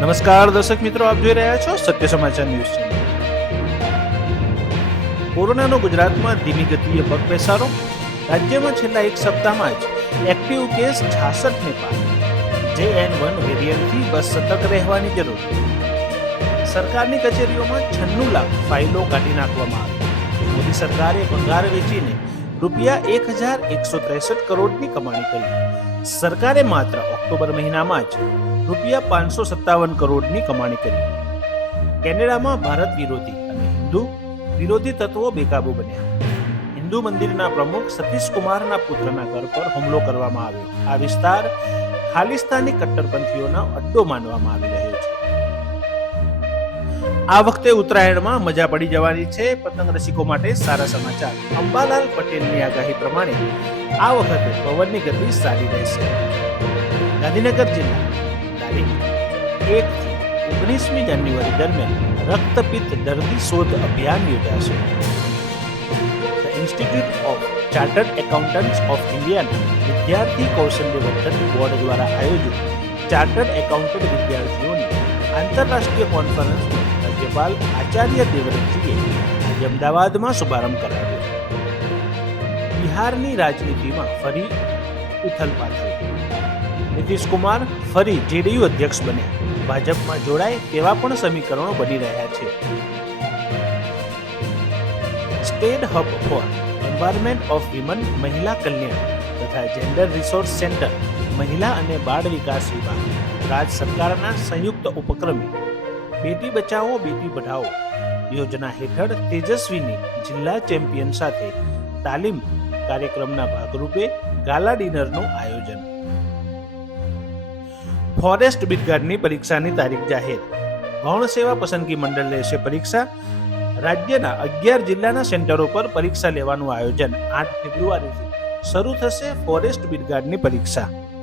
નમસ્કાર દર્શક મિત્રો, આપ જોઈ રહ્યા છો સત્ય સમાચાર ન્યૂઝ ચેનલ. કોરોનાનો ગુજરાતમાં ધીમી ગતિએ પગપેસારો. રાજ્યમાં છેલ્લા એક સપ્તાહમાં જ એક્ટિવ કેસ 66 ને પાર. JN1 વેરિયન્ટથી બસ સતર્ક રહેવાની જરૂર. સરકારની કચેરીઓમાં 96 લાખ ફાઇલો કાઢી નાખવામાં આવી. મોદી સરકારે ભંગાર વેચીને રૂપિયા 1163 કરોડની કમાણી કરી. સરકારે માત્ર ઓક્ટોબર મહિનામાં જ રૂપિયા 557 કરોડની કમાણી કરી. કેનેડામાં ભારત વિરોધી અને હિન્દુ વિરોધી તત્વો બેકાબુ બન્યા. હિન્દુ મંદિરના પ્રમુખ સતીશ કુમારના પુત્રના ઘર પર હુમલો કરવામાં આવ્યો. આ વિસ્તાર ખાલિસ્તાની કટ્ટરપંથીઓનો અડ્ડો માનવામાં આવી રહ્યો છે. આ વખતે ઉત્તરાયણમાં મજા પડી જવાની છે. પતંગ રસિકો માટે સારા સમાચાર. અંબાલાલ પટેલની આગાહી પ્રમાણે આ વખતે પવનની ગતિ સારી રહેશે. ગાંધીનગર જિલ્લા તારીખ 1 થી 19મી જાન્યુઆરી દરમિયાન રક્તપિત્ત દર્દી શોધ અભિયાન યોજાશે. The institute of chartered accountants of ઇન્ડિયાના વિદ્યાર્થી કૌશલ્યવર્ધન બોર્ડ દ્વારા આયોજિત ચાર્ટર્ડ એકાઉન્ટન્ટ વિદ્યાર્થીઓની આંતરરાષ્ટ્રીય કોન્ફરન્સનો રાજ્યપાલ આચાર્ય દેવવ્રતજીએ આજે અમદાવાદમાં શુભારંભ કરાવ્યો. બિહારની રાજનીતિમાં ફરી ઉથલપાથલ. નીતિશ કુમાર ફરી JDU અધ્યક્ષ બન્યા. ભાજપમાં જોડાય તેવા પણ સમીકરણો બની રહ્યા છે. State hub for environment of women મહિલા કલ્યાણ તથા જેન્ડર રિસોર્સ સેન્ટર મહિલા અને બાળ વિકાસ વિભાગ રાજ્ય સરકારના સંયુક્ત ઉપક્રમે બેટી બચાવો બેટી પઢાઓ યોજના હેઠળ તેજસ્વીની જિલ્લા ચેમ્પિયન સાથે તાલીમ કાર્યક્રમના ભાગરૂપે ગાલા ડિનરનું આયોજન. ફોરેસ્ટ બીટગાર્ડની પરીક્ષાની તારીખ જાહેર. ગૌણ સેવા પસંદગી મંડળ લેશે પરીક્ષા. રાજ્યના 11 જિલ્લાના સેન્ટરો પર પરીક્ષા લેવાનું આયોજન. 8 ફેબ્રુઆરીથી શરૂ થશે ફોરેસ્ટ બીટગાર્ડની પરીક્ષા.